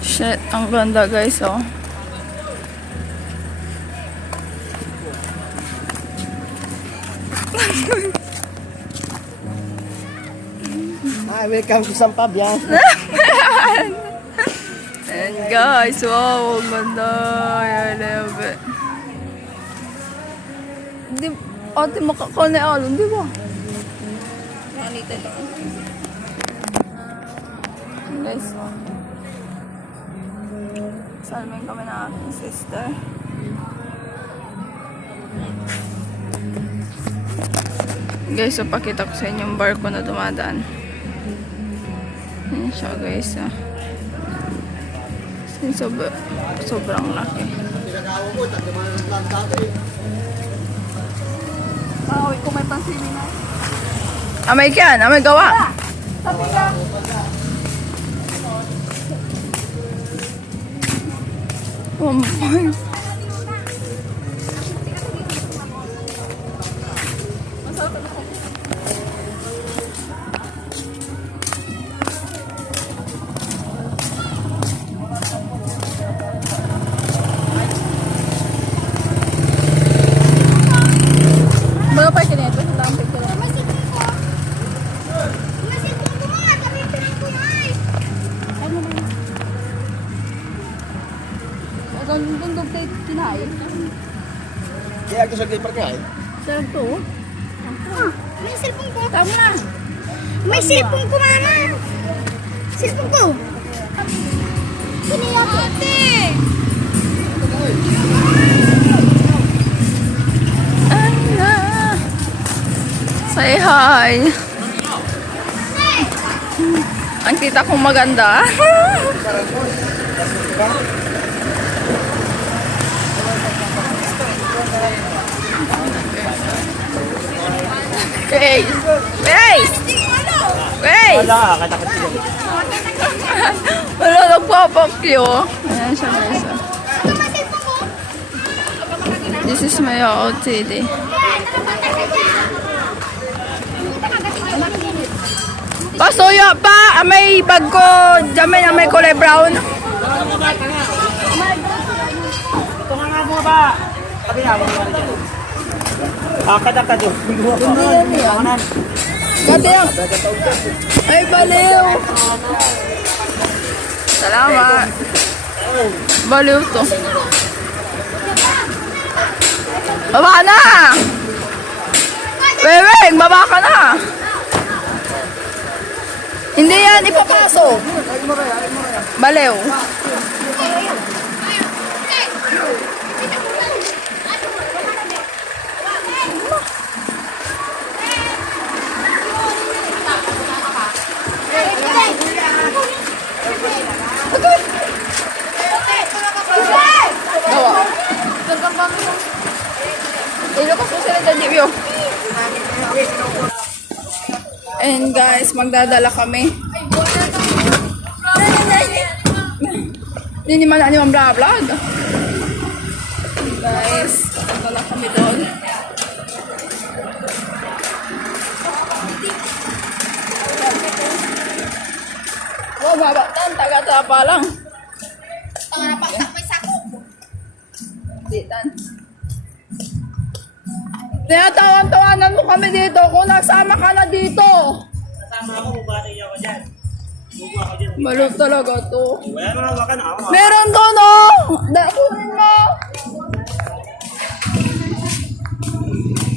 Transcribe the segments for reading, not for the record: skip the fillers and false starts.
Shit, ang ganda guys, oh. Hi, welcome to Sampab, yan. And guys, wow, ang ganda. I love it. Di, ate makakanealon, di ba? Guys, salmin kami na aking sister. Guys, so pakita ko sa inyo yung barko na dumadaan. Yan siya guys, ah. Sobrang laki. Uy, kung may pansinin na. Amay ka, amay gawa. Sabi ka. Oh my. Baga pa kinito. Lang picture. Doon tayo kinain. Kaya ako sa clipper ka, eh. Sarap to. May cellphone ko. Tama na. May cellphone ko, mama. Cellphone ko. Kiniyak ko. Ala. Say hi. Ang tita kong maganda. Hey! Hey! Hey! Wala, katakot ko. Wala nagpapakyo. Ayan siya guys. Ah. This is my OOTD. Pasuyo pa! May bag ko dyan na may kulay brown. Ito nga ba? Sabi na, mga ba dyan? Kadak doon. Gati yan. Ay, baliw. Salamat. Baliw to. Baba na! Weweng, baba ka na! Hindi yan, ipapasok. Baliw. Gawa. Ilukas mo sila dyan, Jibyo. And guys, magdadala kami. Hindi naman ano yung vlog. Guys, magdadala kami doon. Oh, mabatan, taga-tapa lang. Ditan. Tinatawan-tawanan mo kami dito kung nagsama ka na dito. Kasama ako, bubati ako dyan. Bubuha ako dyan. Balog talaga to. Wala mo na wakan ako. Meron doon, oh! Dakunin mo!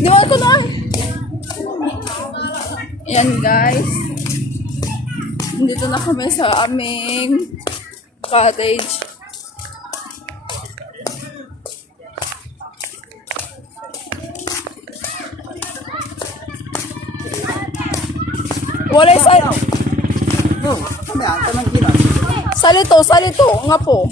Diwan ko na. Yan guys. Dito na kami sa aming cottage. Walay No, kami ang tamang kilo. salito nga po.